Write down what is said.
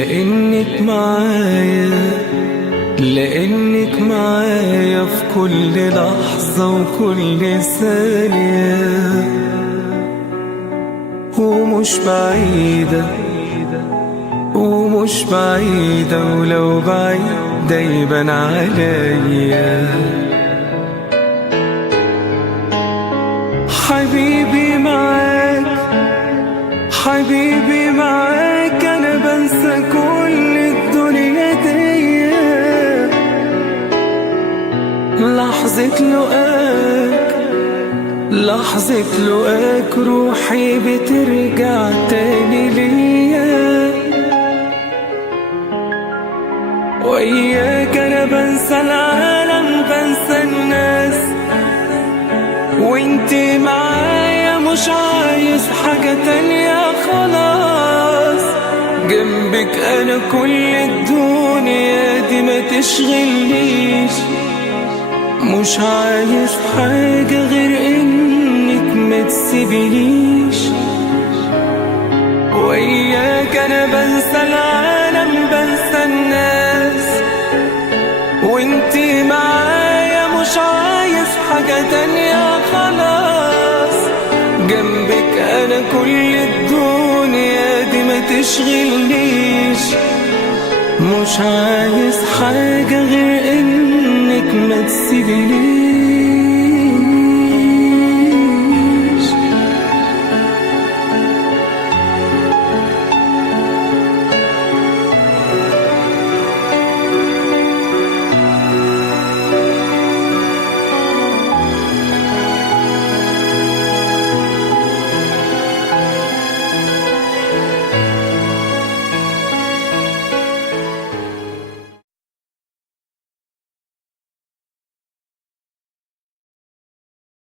لأنك معايا، لأنك معايا في كل لحظة وكل ثانية، ومش بعيدة ومش بعيدة، ولو بعيدة يبان عليا. حبيبي معاك، حبيبي معاك، أنا بنسى كل الدنيا دي. لحظة لقاك، لحظة لقاك، روحي بترجع تاني ليا. وإياك أنا بنسى العالم، بنسى الناس، وانتي معايا مش عايز حاجة تانية خلاص. جنبك أنا كل الدنيا دي ما تشغلنيش، مش عايز حاجة غير إنك ما تسيبنيش. وإياك أنا بنسى العالم، بنسى الناس، وانتي معايا مش عايز حاجة تانية خلاص. جنبك أنا كل الدنيا دي ما تشغلنيش، مش عايز حاجة غير إنك ما تسيبنيش.